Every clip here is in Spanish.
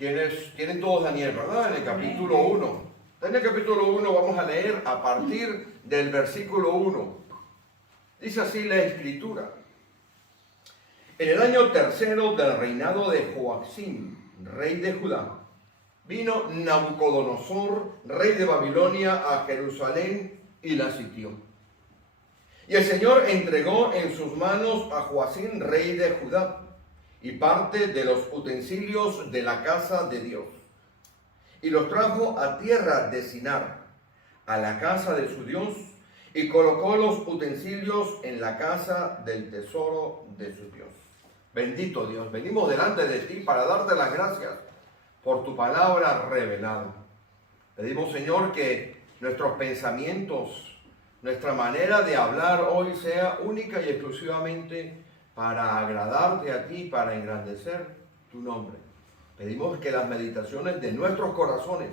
Quienes tienen todos Daniel, ¿verdad? En el capítulo 1. En el capítulo 1 vamos a leer a partir del versículo 1. Dice así la escritura. En el año tercero del reinado de Joacim, rey de Judá, vino Nabucodonosor, rey de Babilonia, a Jerusalén y la sitió. Y el Señor entregó en sus manos a Joacim, rey de Judá, y parte de los utensilios de la casa de Dios. Y los trajo a tierra de Sinar, a la casa de su Dios, y colocó los utensilios en la casa del tesoro de su Dios. Bendito Dios, venimos delante de ti para darte las gracias por tu palabra revelada. Pedimos, Señor, que nuestros pensamientos, nuestra manera de hablar hoy sea única y exclusivamente para agradarte a ti, para engrandecer tu nombre. Pedimos que las meditaciones de nuestros corazones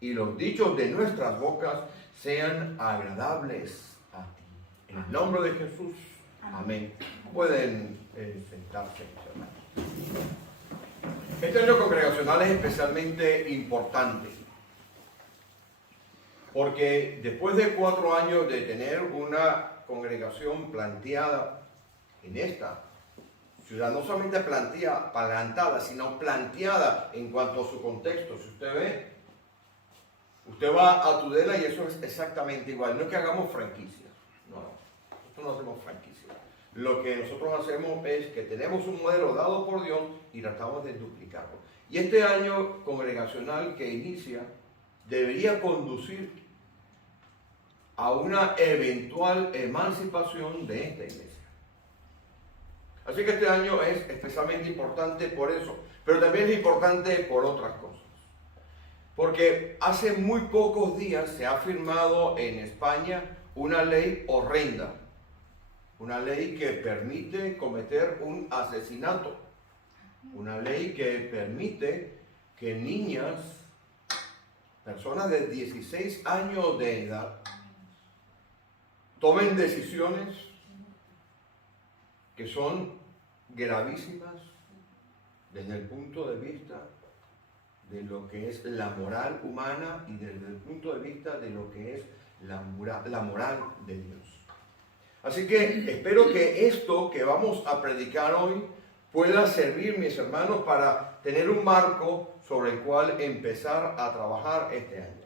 y los dichos de nuestras bocas sean agradables a ti. En el nombre de Jesús. Amén. Pueden sentarse, hermanos. Este año congregacional es especialmente importante porque después de 4 años de tener una congregación planteada en esta ciudad, no solamente plantada, sino planteada en cuanto a su contexto. Si usted ve, usted va a Tudela y eso es exactamente igual. No es que hagamos franquicias, no, nosotros no hacemos franquicias. Lo que nosotros hacemos es que tenemos un modelo dado por Dios y tratamos de duplicarlo. Y este año congregacional que inicia debería conducir a una eventual emancipación de esta iglesia. Así que este año es especialmente importante por eso, pero también es importante por otras cosas. Porque hace muy pocos días se ha firmado en España una ley horrenda, una ley que permite cometer un asesinato, una ley que permite que niñas, personas de 16 años de edad, tomen decisiones que son gravísimas desde el punto de vista de lo que es la moral humana y desde el punto de vista de lo que es la moral de Dios. Así que espero que esto que vamos a predicar hoy pueda servir, mis hermanos, para tener un marco sobre el cual empezar a trabajar este año.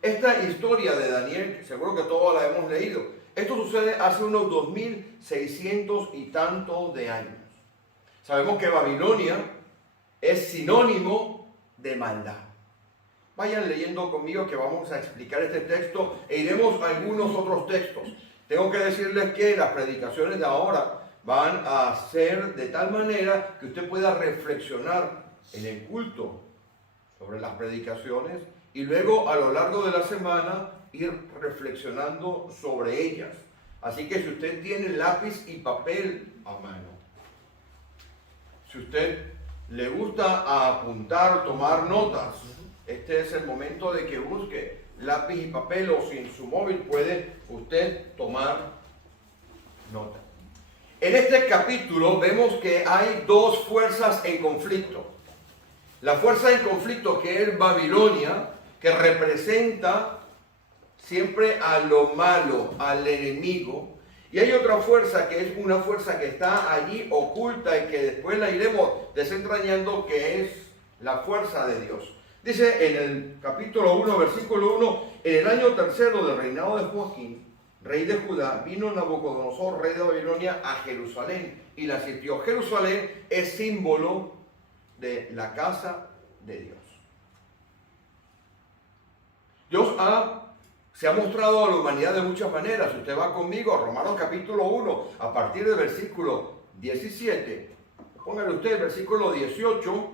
Esta historia de Daniel, seguro que todos la hemos leído. Esto sucede hace unos 2600 y tantos de años. Sabemos que Babilonia es sinónimo de maldad. Vayan leyendo conmigo que vamos a explicar este texto e iremos a algunos otros textos. Tengo que decirles que las predicaciones de ahora van a ser de tal manera que usted pueda reflexionar en el culto sobre las predicaciones y luego a lo largo de la semana ir reflexionando sobre ellas. Así que si usted tiene lápiz y papel a mano, si usted le gusta apuntar, tomar notas, este es el momento de que busque lápiz y papel, o si en su móvil puede usted tomar nota. En este capítulo vemos que hay dos fuerzas en conflicto. La fuerza en conflicto, que es Babilonia, que representa siempre a lo malo, al enemigo. Y hay otra fuerza que es una fuerza que está allí oculta y que después la iremos desentrañando, que es la fuerza de Dios. Dice en el capítulo 1, versículo 1, en el año tercero del reinado de Joacim, rey de Judá, vino Nabucodonosor, rey de Babilonia, a Jerusalén y la sitió. Jerusalén es símbolo de la casa de Dios. Dios se ha mostrado a la humanidad de muchas maneras. Si usted va conmigo a Romanos capítulo 1, a partir del versículo 17, póngale usted el versículo 18,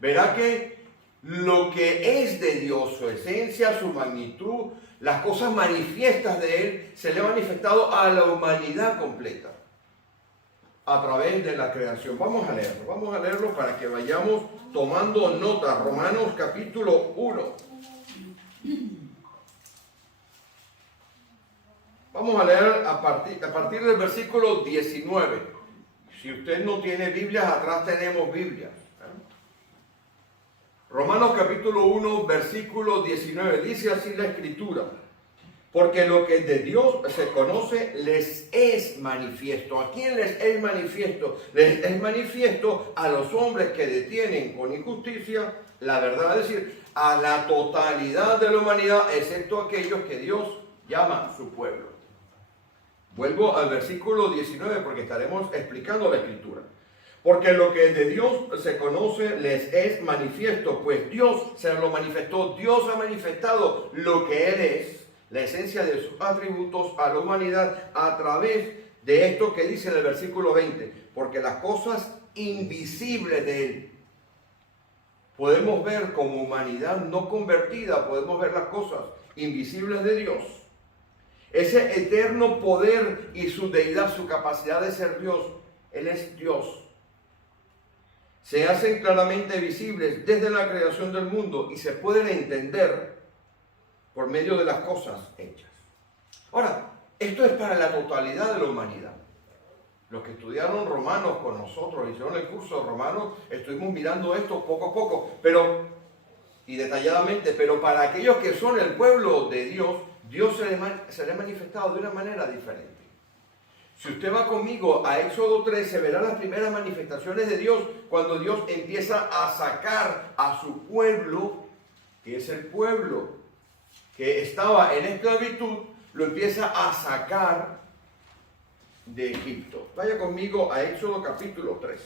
verá que lo que es de Dios, su esencia, su magnitud, las cosas manifiestas de Él, se le ha manifestado a la humanidad completa a través de la creación. Vamos a leerlo para que vayamos tomando nota. Romanos capítulo 1. Vamos a leer a partir del versículo 19. Si usted no tiene Biblias, atrás tenemos Biblias. Romanos capítulo 1, versículo 19. Dice así la Escritura. Porque lo que de Dios se conoce les es manifiesto. ¿A quién les es manifiesto? Les es manifiesto a los hombres que detienen con injusticia la verdad, es decir, a la totalidad de la humanidad, excepto aquellos que Dios llama su pueblo. Vuelvo al versículo 19 porque estaremos explicando la Escritura. Porque lo que de Dios se conoce les es manifiesto, pues Dios se lo manifestó. Dios ha manifestado lo que Él es, la esencia de sus atributos a la humanidad a través de esto que dice en el versículo 20. Porque las cosas invisibles de Él podemos ver como humanidad no convertida, podemos ver las cosas invisibles de Dios. Ese eterno poder y su deidad, su capacidad de ser Dios, Él es Dios. Se hacen claramente visibles desde la creación del mundo y se pueden entender por medio de las cosas hechas. Ahora, esto es para la totalidad de la humanidad. Los que estudiaron Romanos con nosotros, hicieron el curso de Romanos, estuvimos mirando esto poco a poco, y detalladamente, pero para aquellos que son el pueblo de Dios, Dios se le ha manifestado de una manera diferente. Si usted va conmigo a Éxodo 13, verá las primeras manifestaciones de Dios cuando Dios empieza a sacar a su pueblo, que es el pueblo que estaba en esclavitud, lo empieza a sacar de Egipto. Vaya conmigo a Éxodo capítulo 13.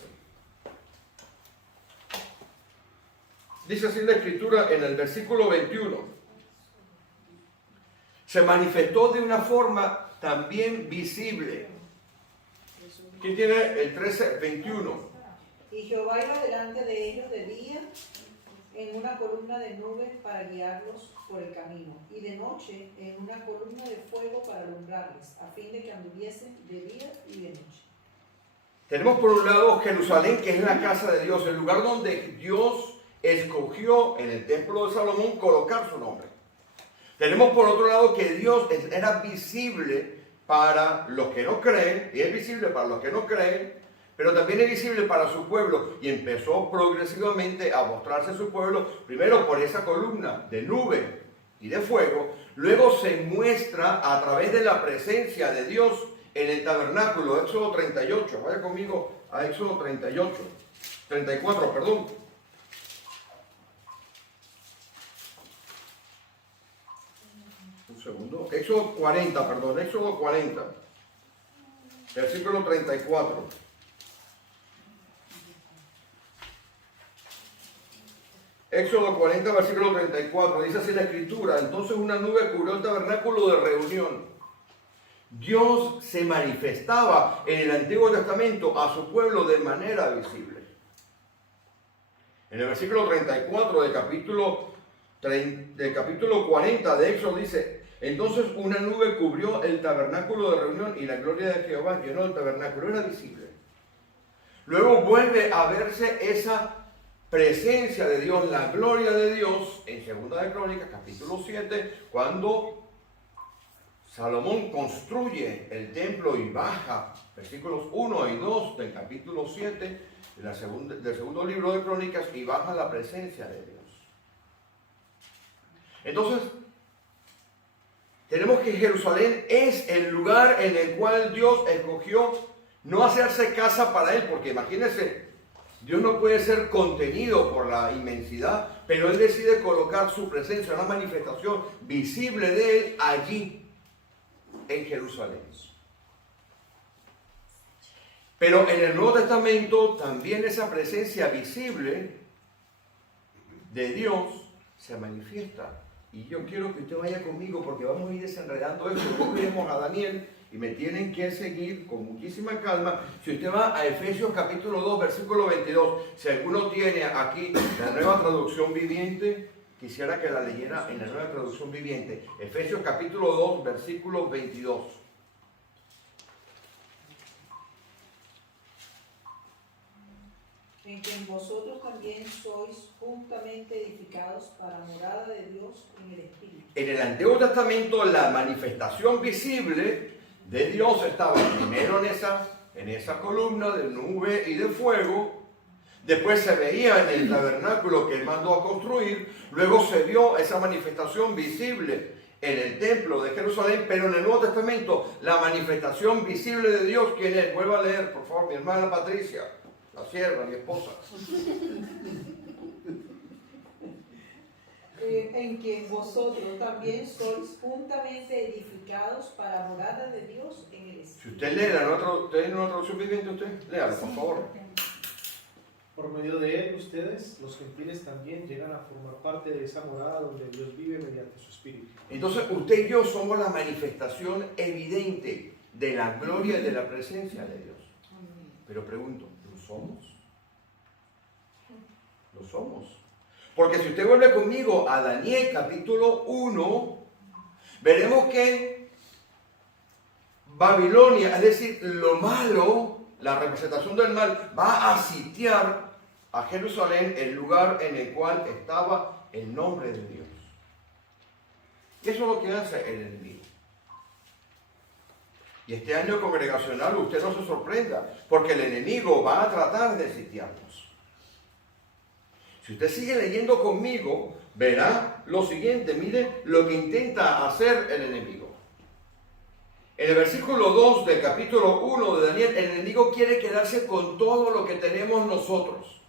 Dice así la Escritura en el versículo 21. Se manifestó de una forma también visible. ¿Quién tiene el 13, 21? Y Jehová iba delante de ellos de día en una columna de nubes para guiarlos por el camino, y de noche en una columna de fuego para alumbrarles, a fin de que anduviesen de día y de noche. Tenemos por un lado Jerusalén, que es la casa de Dios, el lugar donde Dios escogió en el templo de Salomón colocar su nombre. Tenemos por otro lado que Dios era visible para los que no creen, y es visible para los que no creen, pero también es visible para su pueblo, y empezó progresivamente a mostrarse su pueblo, primero por esa columna de nube y de fuego, luego se muestra a través de la presencia de Dios en el tabernáculo. Éxodo 38, vaya conmigo a Éxodo 34, perdón. Un segundo, Éxodo 40, versículo 34. Éxodo 40, versículo 34, dice así la Escritura: entonces una nube cubrió el tabernáculo de reunión. Dios se manifestaba en el Antiguo Testamento a su pueblo de manera visible. En el versículo 34 del capítulo 40 de Éxodo dice: entonces una nube cubrió el tabernáculo de reunión y la gloria de Jehová llenó el tabernáculo. Era visible. Luego vuelve a verse esa presencia de Dios, la gloria de Dios, en Segunda de Crónicas, capítulo 7, cuando Salomón construye el templo y baja, versículos 1 y 2 del capítulo 7 del segundo libro de Crónicas, y baja la presencia de Dios. Entonces, tenemos que Jerusalén es el lugar en el cual Dios escogió no hacerse casa para Él, porque imagínense, Dios no puede ser contenido por la inmensidad, pero Él decide colocar su presencia, una manifestación visible de Él allí, en Jerusalén. Pero en el Nuevo Testamento también esa presencia visible de Dios se manifiesta. Y yo quiero que usted vaya conmigo porque vamos a ir desenredando esto. Luego iremos a Daniel y me tienen que seguir con muchísima calma. Si usted va a Efesios capítulo 2, versículo 22, si alguno tiene aquí la Nueva Traducción Viviente, quisiera que la leyera en la Nueva Traducción Viviente. Efesios capítulo 2, versículo 22. En quien vosotros también sois juntamente edificados para morada de Dios en el Espíritu. En el Antiguo Testamento la manifestación visible de Dios estaba primero en esa columna de nube y de fuego, Después se veía en el tabernáculo que él mandó a construir. Luego se vio esa manifestación visible en el templo de Jerusalén. Pero en el Nuevo Testamento, la manifestación visible de Dios, ¿quién es? Vuelva a leer, por favor, mi hermana Patricia, la sierva, mi esposa. En quien vosotros también sois juntamente edificados para morada de Dios en el Espíritu. Si usted lee ¿tiene una traducción viviente usted? Léalo, por favor. Por medio de él, ustedes, los gentiles, también llegan a formar parte de esa morada donde Dios vive mediante su Espíritu. Entonces, usted y yo somos la manifestación evidente de la gloria y de la presencia de Dios. Pero pregunto, ¿lo somos? ¿Lo somos? Porque si usted vuelve conmigo a Daniel capítulo 1, veremos que Babilonia, es decir, lo malo, la representación del mal, va a sitiar a Jerusalén, el lugar en el cual estaba el nombre de Dios. Y eso es lo que hace el enemigo. Y este año congregacional usted no se sorprenda, porque el enemigo va a tratar de sitiarnos. Si usted sigue leyendo conmigo, verá lo siguiente. Mire lo que intenta hacer el enemigo. En el versículo 2 del capítulo 1 de Daniel, el enemigo quiere quedarse con todo lo que tenemos nosotros.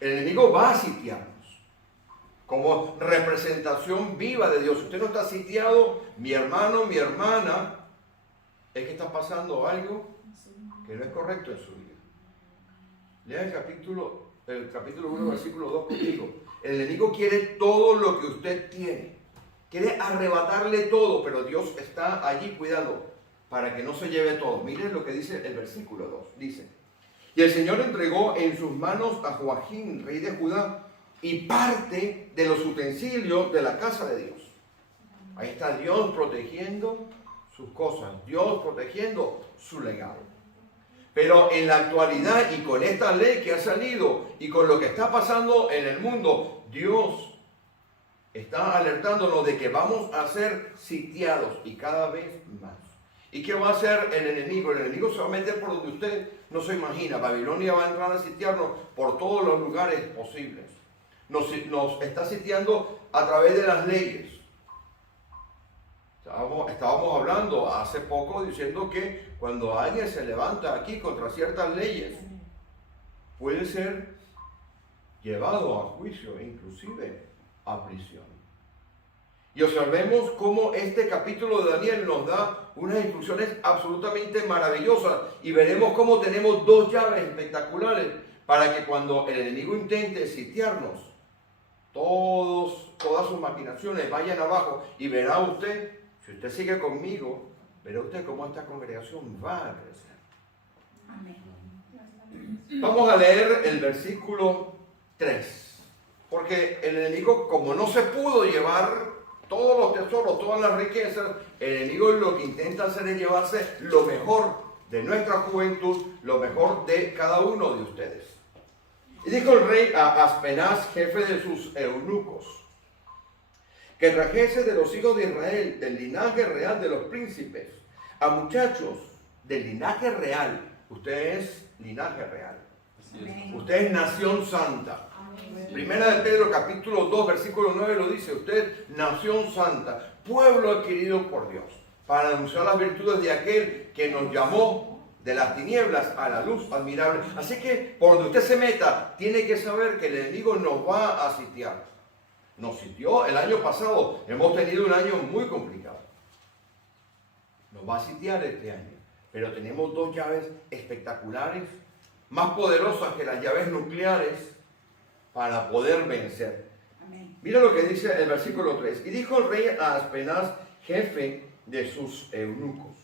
El enemigo va a sitiarnos como representación viva de Dios. Usted no está sitiado, mi hermano, mi hermana, es que está pasando algo que no es correcto en su vida. Lea el capítulo 1, versículo 2 conmigo. El enemigo quiere todo lo que usted tiene. Quiere arrebatarle todo, pero Dios está allí cuidando para que no se lleve todo. Miren lo que dice el versículo 2. Dice, y el Señor entregó en sus manos a Joachim, rey de Judá, y parte de los utensilios de la casa de Dios. Ahí está Dios protegiendo sus cosas, Dios protegiendo su legado. Pero en la actualidad y con esta ley que ha salido y con lo que está pasando en el mundo, Dios está alertándonos de que vamos a ser sitiados y cada vez más. ¿Y qué va a hacer el enemigo? El enemigo se va a meter por donde usted no se imagina. Babilonia va a entrar a sitiarnos por todos los lugares posibles. Nos está sitiando a través de las leyes. Estábamos hablando hace poco diciendo que cuando alguien se levanta aquí contra ciertas leyes, puede ser llevado a juicio, inclusive a prisión. Y observemos cómo este capítulo de Daniel nos da unas instrucciones absolutamente maravillosas y veremos cómo tenemos dos llaves espectaculares para que cuando el enemigo intente sitiarnos, todas sus maquinaciones vayan abajo. Y verá usted, si usted sigue conmigo, verá usted cómo esta congregación va a crecer. Amén. Vamos a leer el versículo 3. Porque el enemigo, como no se pudo llevar todos los tesoros, todas las riquezas, el enemigo lo que intenta hacer es llevarse lo mejor de nuestra juventud, lo mejor de cada uno de ustedes. Y dijo el rey a Aspenaz, jefe de sus eunucos, que trajese de los hijos de Israel, del linaje real de los príncipes, a muchachos del linaje real. Usted es linaje real. Usted es nación santa. Primera de Pedro capítulo 2 versículo 9 lo dice. Usted es nación santa, pueblo adquirido por Dios, para anunciar las virtudes de aquel que nos llamó de las tinieblas a la luz admirable. Así que por donde usted se meta, tiene que saber que el enemigo nos va a sitiar. Nos sitió el año pasado. Hemos tenido un año muy complicado. Nos va a sitiar este año. Pero tenemos dos llaves espectaculares, más poderosas que las llaves nucleares, para poder vencer. Amén. Mira lo que dice el versículo 3. Y dijo el rey a Aspenaz, jefe de sus eunucos,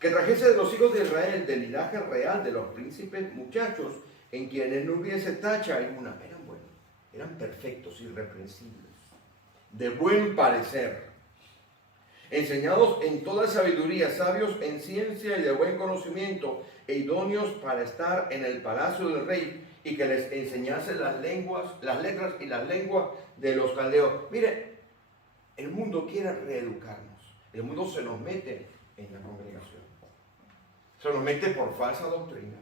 que trajese de los hijos de Israel, del linaje real de los príncipes, muchachos en quienes no hubiese tacha alguna. Eran buenos, eran perfectos, irreprensibles, de buen parecer, enseñados en toda sabiduría, sabios en ciencia y de buen conocimiento, e idóneos para estar en el palacio del rey, y que les enseñase las letras y las lenguas de los caldeos. Mire, el mundo quiere reeducarnos. El mundo se nos mete en la congregación. Se nos mete por falsa doctrina.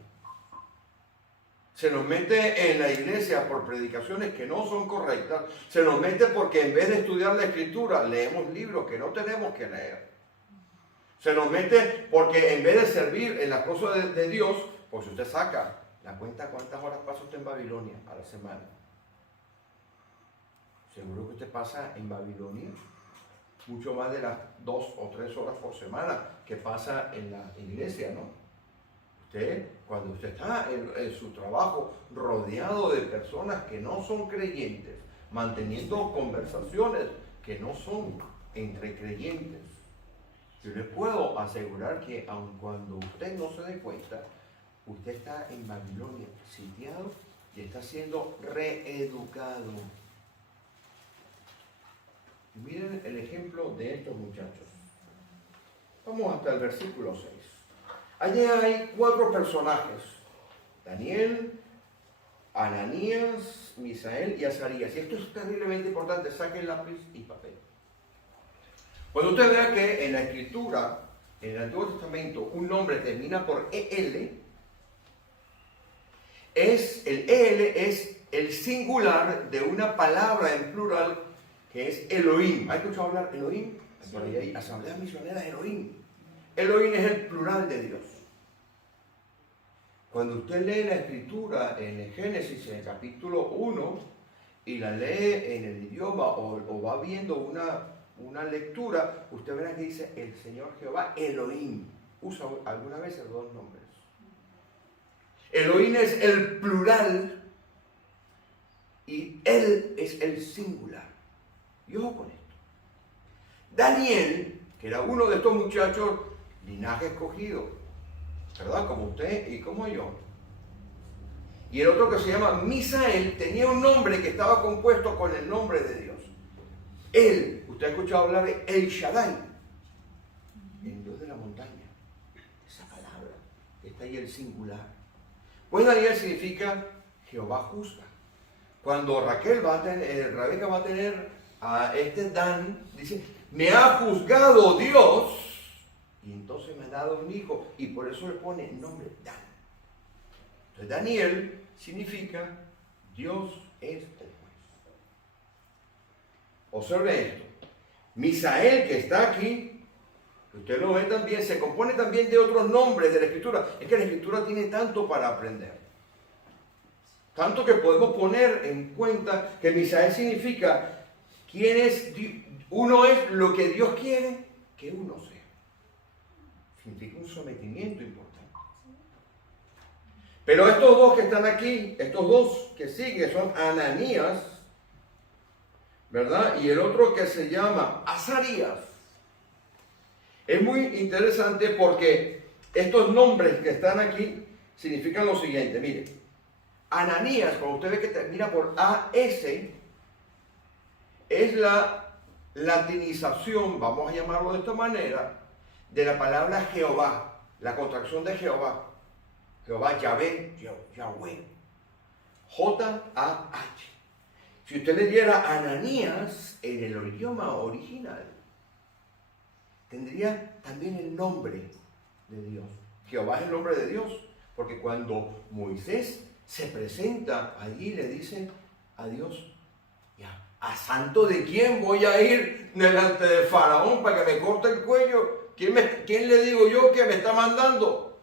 Se nos mete en la iglesia por predicaciones que no son correctas. Se nos mete porque en vez de estudiar la escritura, leemos libros que no tenemos que leer. Se nos mete porque en vez de servir en las cosas de Dios, pues usted saca la cuenta cuántas horas pasa usted en Babilonia a la semana. Seguro que usted pasa en Babilonia mucho más de las 2 o 3 horas por semana que pasa en la iglesia, ¿no? Usted, cuando usted está en su trabajo rodeado de personas que no son creyentes, manteniendo conversaciones que no son entre creyentes, yo le puedo asegurar que aun cuando usted no se dé cuenta, usted está en Babilonia, sitiado y está siendo reeducado. Y miren el ejemplo de estos muchachos. Vamos hasta el versículo 6. Allí hay 4 personajes: Daniel, Ananías, Misael y Azarías. Y esto es terriblemente importante, saquen lápiz y papel. Cuando usted vea que en la escritura, en el Antiguo Testamento, un nombre termina por EL, el EL es el singular de una palabra en plural que es Elohim. ¿Ha escuchado hablar Elohim? Por ahí hay Asamblea Misionera Elohim. Elohim es el plural de Dios. Cuando usted lee la escritura en el Génesis, en el capítulo 1, y la lee en el idioma o va viendo una lectura, usted verá que dice el Señor Jehová Elohim. Usa algunas veces 2 nombres. Elohim es el plural y Él es el singular. Y ojo con esto. Daniel, que era uno de estos muchachos, linaje escogido, ¿verdad? Como usted y como yo. Y el otro que se llama Misael tenía un nombre que estaba compuesto con el nombre de Dios. Él, usted ha escuchado hablar de El Shaddai, el Dios de la montaña. Esa palabra está ahí el singular. Pues Daniel significa Jehová juzga. Cuando Rebeca va a tener a este Dan, dice, me ha juzgado Dios y entonces me ha dado un hijo, y por eso le pone el nombre Dan. Entonces Daniel significa Dios es el juez. Observe esto. Misael, que está aquí, usted lo ve también, se compone también de otros nombres de la escritura. Es que la escritura tiene tanto para aprender. Tanto que podemos poner en cuenta que Misael significa quién es, uno es lo que Dios quiere que uno sea. Significa un sometimiento importante. Pero estos 2 que están aquí, estos 2 que siguen son Ananías, ¿verdad? Y el otro que se llama Azarías. Es muy interesante porque estos nombres que están aquí significan lo siguiente. Mire, Ananías, cuando usted ve que termina por AS, es la latinización, vamos a llamarlo de esta manera, de la palabra Jehová, la contracción de Jehová. Jehová, Yahvé, Yahweh. J-A-H. Si usted leyera Ananías en el idioma original, tendría también el nombre de Dios. Jehová es el nombre de Dios, porque cuando Moisés se presenta allí, le dice a Dios, ¿a santo de quién voy a ir delante de Faraón para que me corte el cuello? ¿Quién le digo yo que me está mandando?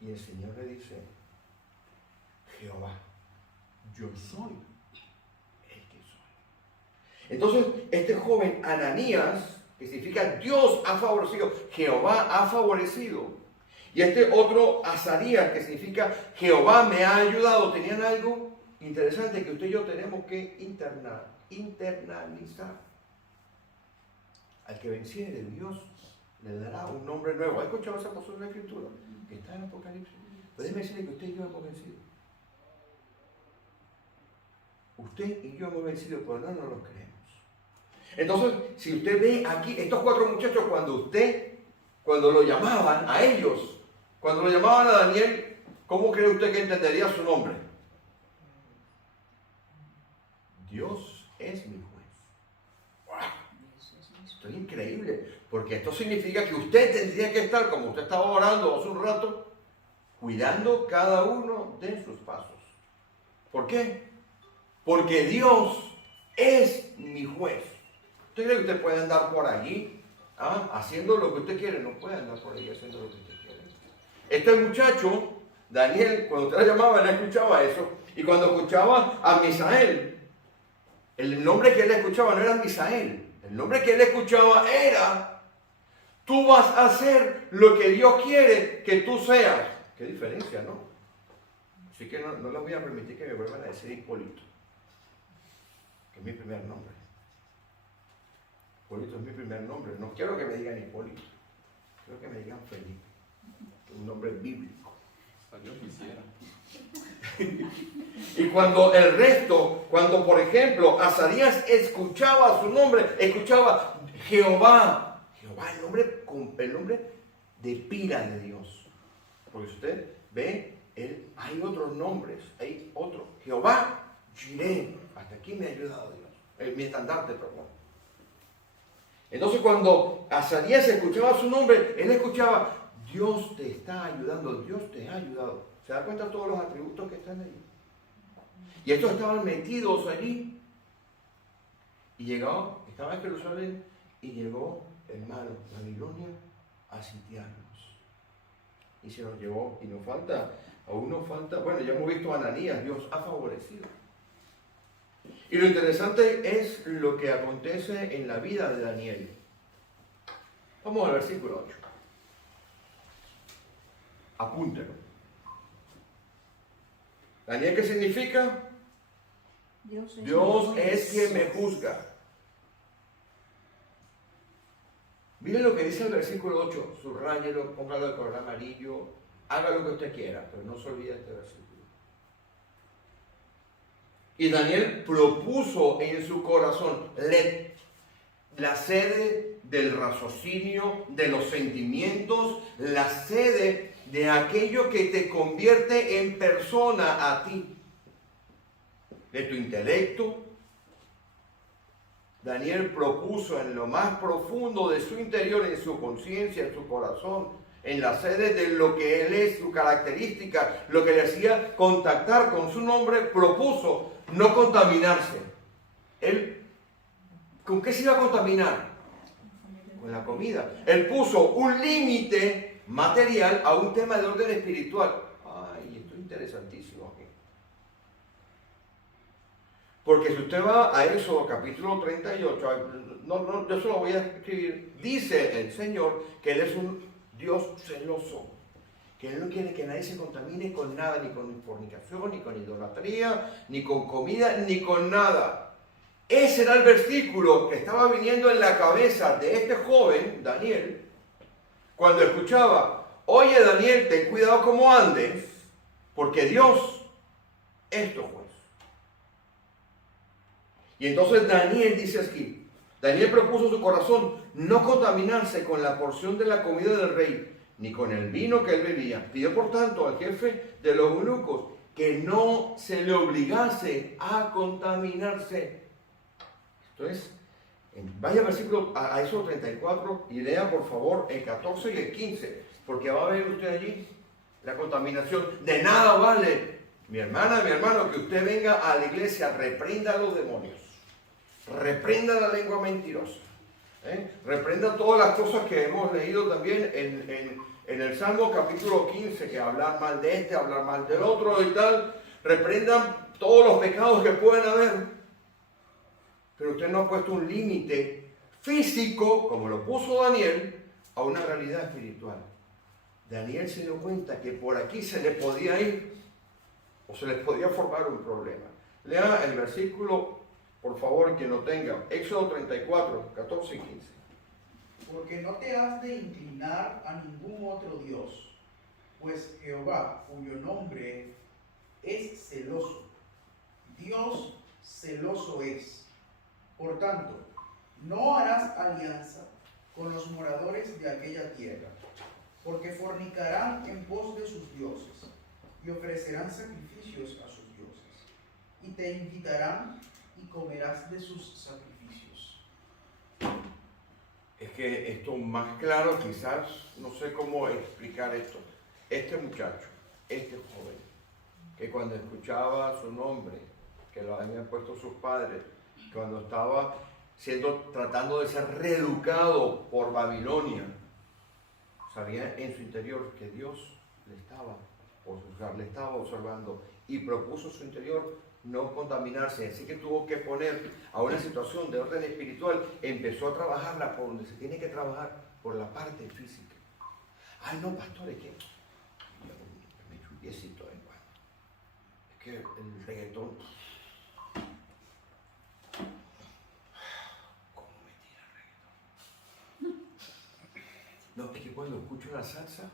Y el Señor le dice, Jehová, yo soy el que soy. Entonces, este joven Ananías, que significa Dios ha favorecido, Jehová ha favorecido. Y este otro Azarías, que significa Jehová me ha ayudado, tenían algo interesante que usted y yo tenemos que internalizar. Al que venciere, Dios le dará un nombre nuevo. ¿Ha escuchado esa porción de la escritura? Que está en Apocalipsis. Pero déjeme decirle que usted y yo hemos vencido. Usted y yo hemos vencido, pero no nos lo creemos. Entonces, si usted ve aquí, estos 4 muchachos, cuando lo llamaban a ellos, cuando lo llamaban a Daniel, ¿cómo cree usted que entendería su nombre? Dios es mi juez. ¡Wow! Esto es increíble, porque esto significa que usted tendría que estar, como usted estaba orando hace un rato, cuidando cada uno de sus pasos. ¿Por qué? Porque Dios es mi juez. ¿Usted cree que usted puede andar por allí haciendo lo que usted quiere? No puede andar por allí haciendo lo que usted quiere. Este muchacho, Daniel, cuando usted lo llamaba, él escuchaba eso. Y cuando escuchaba a Misael, el nombre que él escuchaba no era Misael. El nombre que él escuchaba era: tú vas a hacer lo que Dios quiere que tú seas. Qué diferencia, ¿no? Así que no les voy a permitir que me vuelvan a decir Hipólito, que es mi primer nombre. Hipólito es mi primer nombre. No quiero que me digan Hipólito, quiero que me digan Felipe, que es un nombre bíblico. Dios quisiera. Y cuando el resto, cuando por ejemplo Azarías escuchaba su nombre, escuchaba Jehová, el nombre de pira de Dios. Porque usted ve, hay otros nombres, hay otro. Jehová, Jireh, hasta aquí me ha ayudado Dios, mi estandarte, perdón. Entonces cuando Azarías escuchaba su nombre, él escuchaba: Dios te está ayudando, Dios te ha ayudado. ¿Se da cuenta de todos los atributos que están ahí? Y estos estaban metidos allí. Y estaba en Jerusalén y llegó, hermano, Babilonia a sitiarnos. Y se nos llevó, y aún nos falta, bueno, ya hemos visto a Ananías, Dios ha favorecido. Y lo interesante es lo que acontece en la vida de Daniel. Vamos al versículo 8. Apúntelo. Daniel, ¿qué significa? Dios es quien me juzga. Miren lo que dice el versículo 8. Subrayelo, póngalo de color amarillo, haga lo que usted quiera, pero no se olvide este versículo. Y Daniel propuso en su corazón la sede del raciocinio, de los sentimientos, la sede de aquello que te convierte en persona a ti, de tu intelecto. Daniel propuso en lo más profundo de su interior, en su conciencia, en su corazón, en la sede de lo que él es, su característica, lo que le hacía contactar con su nombre, propuso no contaminarse. Él, ¿con qué se iba a contaminar? Con la comida. Él puso un límite material a un tema de orden espiritual. Ay, esto es interesantísimo aquí. Porque si usted va a Éxodo capítulo 38, yo se lo voy a escribir, dice el Señor que Él es un Dios celoso, que Él no quiere que nadie se contamine con nada, ni con fornicación, ni con idolatría, ni con comida, ni con nada. Ese era el versículo que estaba viniendo en la cabeza de este joven, Daniel, cuando escuchaba: oye Daniel, ten cuidado cómo andes, porque Dios es tu juez. Y entonces Daniel dice aquí, Daniel propuso su corazón no contaminarse con la porción de la comida del rey, ni con el vino que él bebía. Pidió por tanto al jefe de los eunucos que no se le obligase a contaminarse. Entonces, vaya al versículo a Éxodo 34 y lea por favor el 14 y el 15, porque va a ver usted allí la contaminación. De nada vale, mi hermana, mi hermano, que usted venga a la iglesia, reprenda a los demonios, reprenda la lengua mentirosa, reprenda todas las cosas que hemos leído también en el Salmo capítulo 15, que hablar mal de este, hablar mal del otro y tal. Reprendan todos los pecados que pueden haber. Pero usted no ha puesto un límite físico, como lo puso Daniel, a una realidad espiritual. Daniel se dio cuenta que por aquí se le podía ir o se les podía formar un problema. Lea el versículo, por favor, quien lo tenga. Éxodo 34, 14 y 15. Porque no te has de inclinar a ningún otro Dios, pues Jehová, cuyo nombre es celoso, Dios celoso es. Por tanto, no harás alianza con los moradores de aquella tierra, porque fornicarán en pos de sus dioses y ofrecerán sacrificios a sus dioses, y te invitarán y comerás de sus sacrificios. Es que esto más claro, quizás, no sé cómo explicar esto. Este muchacho, este joven, que cuando escuchaba su nombre, que lo habían puesto sus padres, cuando estaba tratando de ser reeducado por Babilonia, sabía en su interior que Dios le estaba observando y propuso su interior no contaminarse, así que tuvo que poner a una situación de orden espiritual, empezó a trabajarla por donde se tiene que trabajar, por la parte física. Ay, no, pastor, es que yo me echo un piecito de cuando. Es que el reggaetón, ¿cómo me tira el reggaetón? No, es que cuando escucho la salsa,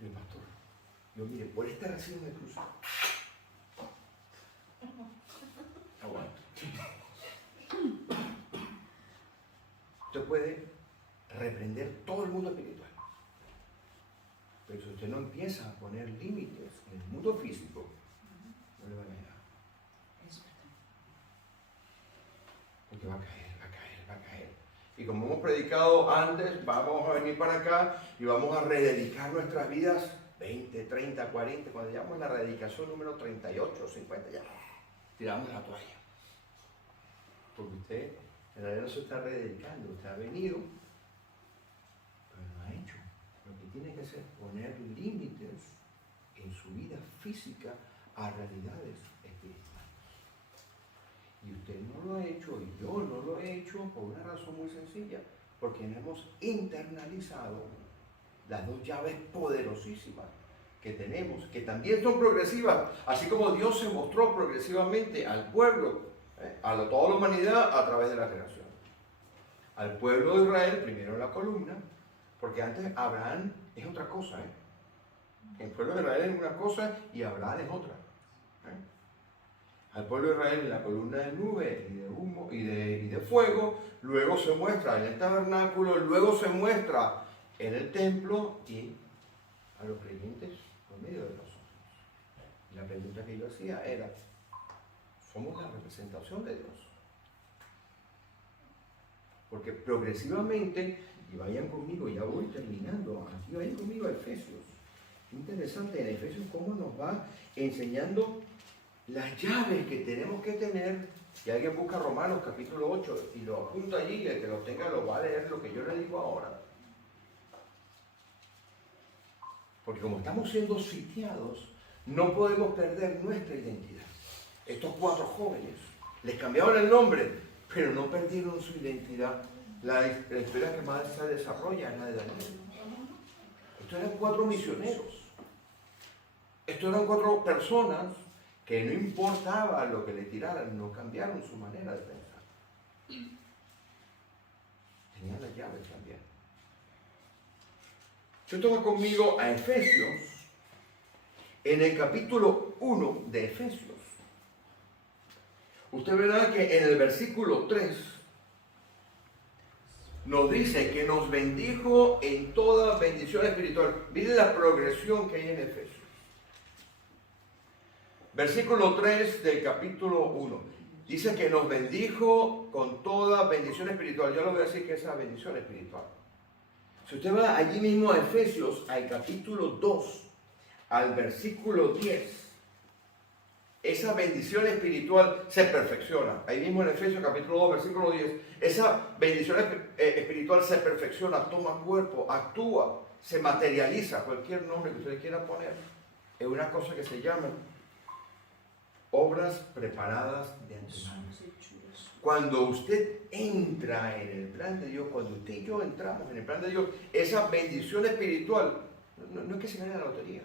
el pastor, yo mire, por este recibo me cruzo. Aguanto. Usted puede reprender todo el mundo espiritual. Pero si usted no empieza a poner límites en el mundo físico, no le va a llegar. Porque va a caer. Y como hemos predicado antes, vamos a venir para acá y vamos a rededicar nuestras vidas 20, 30, 40. Cuando llegamos a la rededicación número 38 o 50, ya tiramos la toalla. Porque usted en realidad no se está rededicando, usted ha venido, pero no ha hecho. Lo que tiene que hacer es poner límites en su vida física a realidades espirituales. Y usted no lo ha hecho, y yo no lo he hecho por una razón muy sencilla, porque no hemos internalizado las dos llaves poderosísimas que tenemos, que también son progresivas, así como Dios se mostró progresivamente al pueblo, a toda la humanidad a través de la creación. Al pueblo de Israel, primero en la columna, porque antes Abraham es otra cosa. El pueblo de Israel es una cosa y Abraham es otra. Al pueblo de Israel en la columna de nube y de humo y de fuego, luego se muestra en el tabernáculo, luego se muestra en el templo y a los creyentes por medio de nosotros. Y la pregunta que yo hacía era, ¿somos la representación de Dios? Porque progresivamente, y vayan conmigo, ya voy terminando, aquí vayan conmigo a Efesios. Interesante en Efesios cómo nos va enseñando las llaves que tenemos que tener. Si alguien busca Romanos capítulo 8 y lo apunta allí, el que lo tenga lo va a leer lo que yo le digo ahora. Porque como estamos siendo sitiados, no podemos perder nuestra identidad. Estos 4 jóvenes les cambiaron el nombre, pero no perdieron su identidad. La historia que más se desarrolla es la de Daniel. Estos eran 4 misioneros. Estos eran 4 personas que no importaba lo que le tiraran, no cambiaron su manera de pensar. Tenían las llaves también. Yo tomo conmigo a Efesios, en el capítulo 1 de Efesios. Usted verá que en el versículo 3 nos dice que nos bendijo en toda bendición espiritual. Miren la progresión que hay en Efesios. Versículo 3 del capítulo 1. Dice que nos bendijo con toda bendición espiritual. Yo le voy a decir que es la bendición espiritual. Si usted va allí mismo a Efesios, al capítulo 2, al versículo 10, esa bendición espiritual se perfecciona. Ahí mismo en Efesios capítulo 2, versículo 10, esa bendición espiritual se perfecciona, toma cuerpo, actúa, se materializa, cualquier nombre que usted quiera poner. Es una cosa que se llama obras preparadas de antemano. Cuando usted entra en el plan de Dios, cuando usted y yo entramos en el plan de Dios, esa bendición espiritual, no es que se gane la lotería.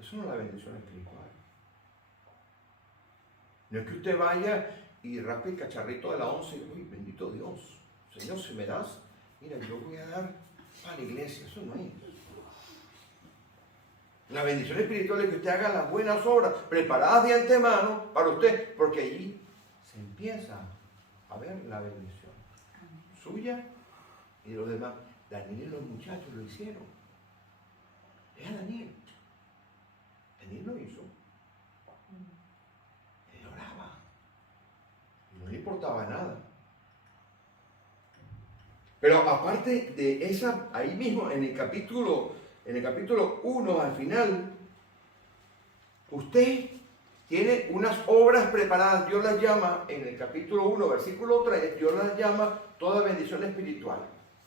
Eso no es la bendición espiritual. No es que usted vaya y raspe el cacharrito de la 11 y, uy, bendito Dios, Señor, si me das, mira, yo voy a dar para la iglesia. Eso no es. La bendición espiritual es que usted haga las buenas obras preparadas de antemano para usted, porque allí se empieza a ver la bendición suya y de los demás. Daniel y los muchachos lo hicieron. Era Daniel. Daniel lo hizo. Él oraba. No le importaba nada. Pero aparte de esa, ahí mismo en el capítulo en el capítulo 1 al final, usted tiene unas obras preparadas. Dios las llama, en el capítulo 1, versículo 3, Dios las llama toda bendición espiritual,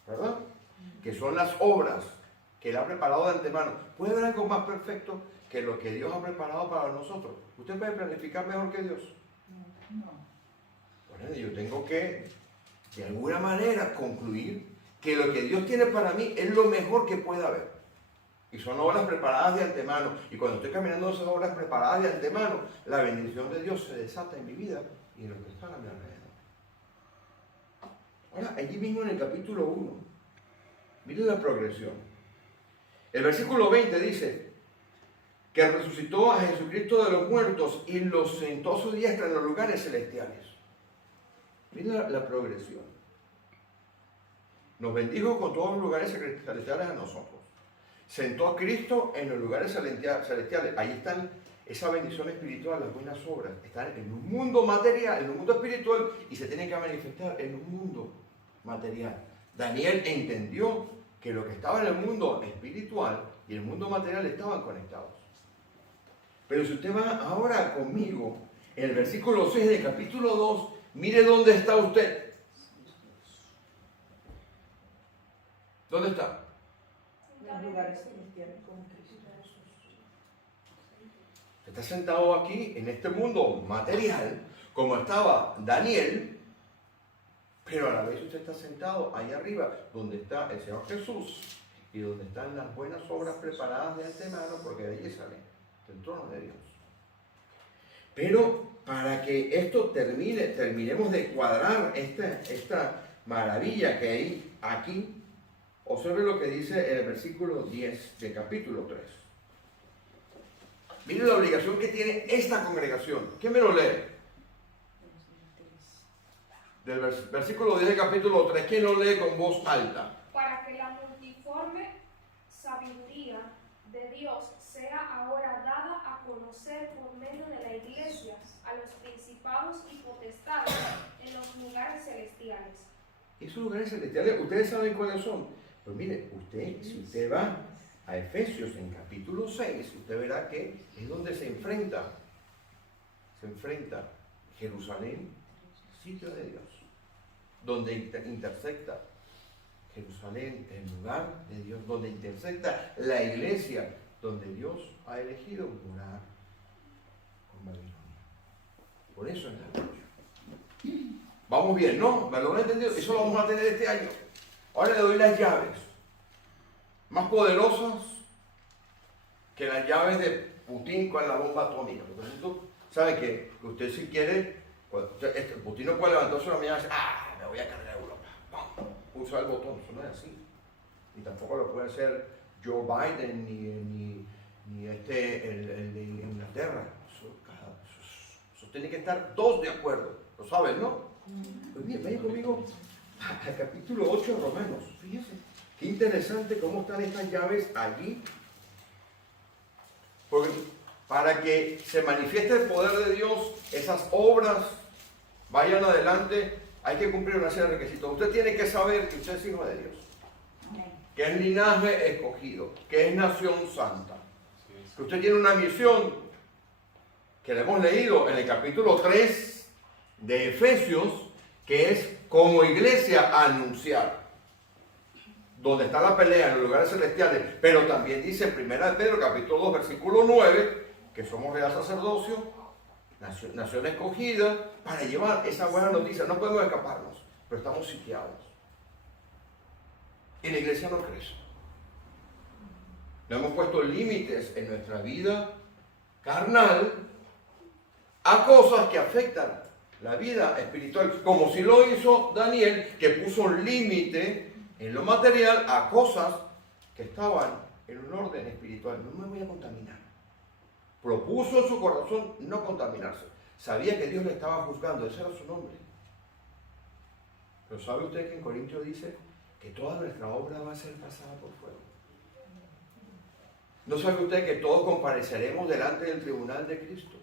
¿verdad? Que son las obras que Él ha preparado de antemano. ¿Puede haber algo más perfecto que lo que Dios ha preparado para nosotros? ¿Usted puede planificar mejor que Dios? No. Bueno, yo tengo que, de alguna manera, concluir que lo que Dios tiene para mí es lo mejor que puede haber. Y son obras preparadas de antemano. Y cuando estoy caminando esas obras preparadas de antemano, la bendición de Dios se desata en mi vida y en lo que está a mi alrededor. Ahora, allí mismo en el capítulo 1, miren la progresión. El versículo 20 dice que resucitó a Jesucristo de los muertos y lo sentó a su diestra en los lugares celestiales. Miren la progresión. Nos bendijo con todos los lugares celestiales a nosotros. Sentó a Cristo en los lugares celestiales. Ahí están esa bendición espiritual, las buenas obras. Están en un mundo material, en un mundo espiritual, y se tienen que manifestar en un mundo material. Daniel entendió que lo que estaba en el mundo espiritual y el mundo material estaban conectados. Pero si usted va ahora conmigo, en el versículo 6 del capítulo 2, mire dónde está usted. ¿Dónde está? En los lugares celestiales con Cristo. Está sentado aquí en este mundo material, como estaba Daniel, pero a la vez usted está sentado ahí arriba, donde está el Señor Jesús y donde están las buenas obras preparadas de antemano, porque de allí sale del trono de Dios. Pero para que esto terminemos de cuadrar esta maravilla que hay aquí, observe lo que dice en el versículo 10 del capítulo 3. Miren la obligación que tiene esta congregación. ¿Quién me lo lee? Del versículo 10 del capítulo 3. ¿Quién lo lee con voz alta? Para que la multiforme sabiduría de Dios sea ahora dada a conocer por medio de la iglesia a los principados y potestades en los lugares celestiales. Esos lugares celestiales, ¿ustedes saben cuáles son? Pues mire, si usted va a Efesios en capítulo 6, usted verá que es donde se enfrenta Jerusalén, sitio de Dios, donde intersecta Jerusalén, el lugar de Dios, donde intersecta la iglesia, donde Dios ha elegido morar con Babilonia. Por eso es la gloria. Vamos bien, ¿no? ¿Me lo han entendido? Eso lo vamos a tener este año. Ahora le doy las llaves más poderosas que las llaves de Putin con la bomba atómica. Por ejemplo, ¿sabe que usted si quiere, Putin no puede levantarse una mañana y decir, me voy a cargar Europa? ¡Pum! Pulsa el botón, eso no es así. Y tampoco lo puede hacer Joe Biden ni el de Inglaterra. Eso tiene que estar dos de acuerdo. Lo saben, ¿no? Pues bien, ven conmigo al capítulo 8 de Romanos. Fíjense, qué interesante cómo están estas llaves allí. Porque para que se manifieste el poder de Dios, esas obras vayan adelante, hay que cumplir una serie de requisitos. Usted tiene que saber que usted es hijo de Dios, que es linaje escogido, que es nación santa, que usted tiene una misión que le hemos leído en el capítulo 3 de Efesios, que es como iglesia anunciar, donde está la pelea en los lugares celestiales, pero también dice en 1 Pedro capítulo 2 versículo 9 que somos real sacerdocio, nación escogida, para llevar esa buena noticia. No podemos escaparnos, pero estamos sitiados y la iglesia no crece. No hemos puesto límites en nuestra vida carnal a cosas que afectan la vida espiritual, como si lo hizo Daniel, que puso un límite en lo material a cosas que estaban en un orden espiritual. No me voy a contaminar. Propuso en su corazón no contaminarse. Sabía que Dios le estaba juzgando, ese era su nombre. Pero ¿sabe usted que en Corintios dice que toda nuestra obra va a ser pasada por fuego? ¿No sabe usted que todos compareceremos delante del tribunal de Cristo?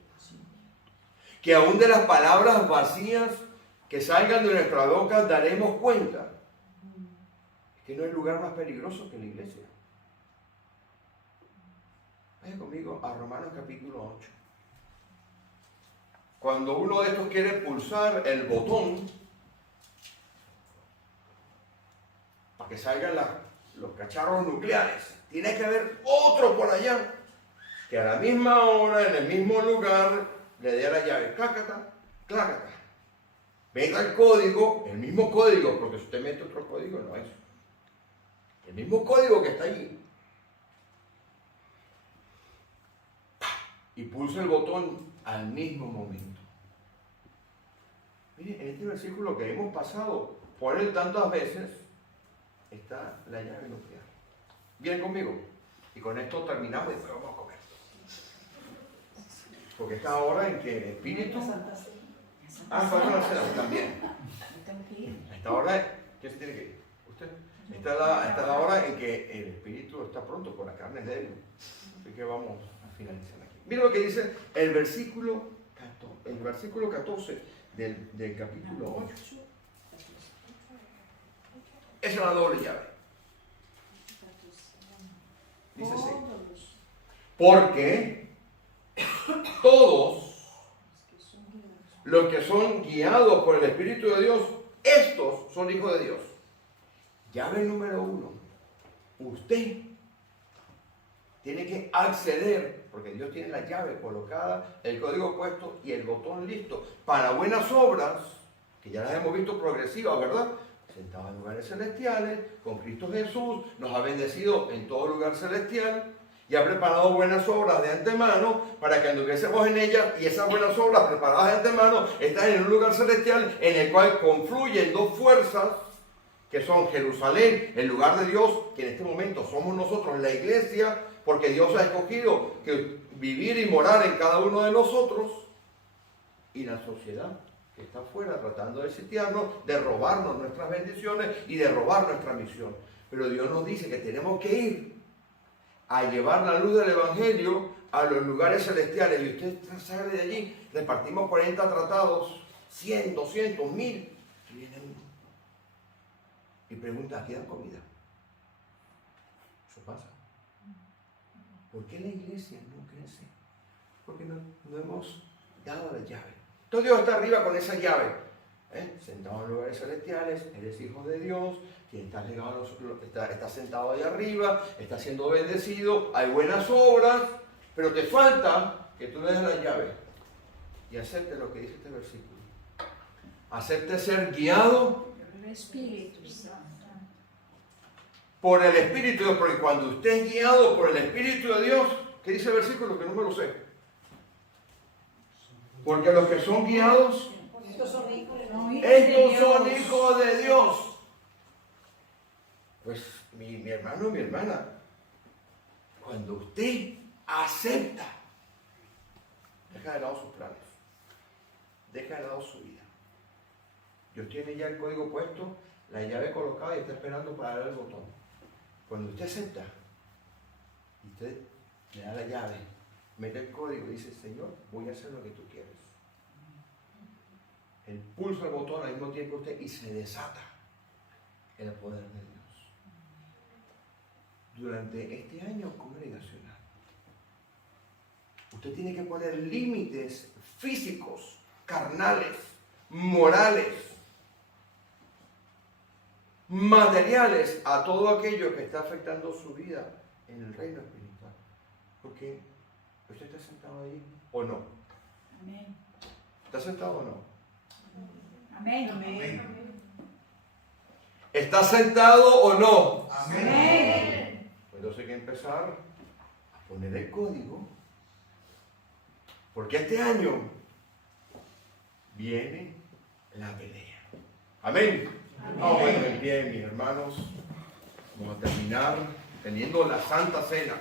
Que aún de las palabras vacías que salgan de nuestra boca daremos cuenta. Es que no hay lugar más peligroso que la iglesia. Vaya conmigo a Romanos capítulo 8. Cuando uno de estos quiere pulsar el botón para que salgan los cacharros nucleares, tiene que haber otro por allá que a la misma hora, en el mismo lugar, le dé la llave. Clácata, clácata. Meta el código, el mismo código, porque si usted mete otro código no es. El mismo código que está allí. Y pulsa el botón al mismo momento. Mire, en este versículo que hemos pasado por él tantas veces, está la llave nuclear. ¿Vienen conmigo? Y con esto terminamos y después vamos a comer. Porque está ahora en que el Espíritu... falta la cena también. Esta hora, ¿quién se tiene que ir? ¿Usted? Esta es la hora en que el Espíritu está pronto, con la carne es débil. Así que vamos a finalizar aquí. Mira lo que dice el versículo 14 del capítulo 8. Esa es la doble llave. Dice así. Porque todos los que son guiados por el Espíritu de Dios, estos son hijos de Dios. Llave número 1. Usted tiene que acceder, porque Dios tiene la llave colocada, el código puesto y el botón listo para buenas obras, que ya las hemos visto progresivas, ¿verdad? Sentados en lugares celestiales, con Cristo Jesús, nos ha bendecido en todo lugar celestial y ha preparado buenas obras de antemano para que anduviésemos en ellas, y esas buenas obras preparadas de antemano están en un lugar celestial en el cual confluyen dos fuerzas que son Jerusalén, el lugar de Dios, que en este momento somos nosotros, la iglesia, porque Dios ha escogido que vivir y morar en cada uno de nosotros, y la sociedad que está afuera tratando de sitiarnos, de robarnos nuestras bendiciones y de robar nuestra misión. Pero Dios nos dice que tenemos que ir a llevar la luz del Evangelio a los lugares celestiales, y usted sale de allí, repartimos 40 tratados, 100, 200, 1000, y viene uno y pregunta, ¿aquí dan comida? Eso pasa. ¿Por qué la iglesia no crece? Porque no hemos dado la llave. Entonces Dios está arriba con esa llave. Sentado en lugares celestiales, eres hijo de Dios, quien está sentado ahí arriba, está siendo bendecido, hay buenas obras, pero te falta que tú le des la llave y acepte lo que dice este versículo. Acepte ser guiado por el Espíritu de Dios, porque cuando usted es guiado por el Espíritu de Dios, ¿qué dice el versículo? Que no me lo sé. Porque los que son guiados, Estos son hijos de Dios. Pues mi hermano y mi hermana, cuando usted acepta, deja de lado sus planes, deja de lado su vida. Dios tiene ya el código puesto, la llave colocada y está esperando para dar el botón. Cuando usted acepta y usted le da la llave, mete el código y dice, Señor, voy a hacer lo que tú quieres. Él pulsa el botón al mismo tiempo usted y se desata el poder de Dios. Durante este año congregacional, usted tiene que poner límites físicos, carnales, morales, materiales a todo aquello que está afectando su vida en el reino espiritual. Porque usted está sentado ahí o no. Amén. ¿Está sentado o no? Amén. Amén. ¿Está sentado o no? Amén. Pues entonces hay que empezar a poner el código, porque este año viene la pelea. Amén. Vamos a poner en pie, mis hermanos. Vamos a terminar teniendo la Santa Cena.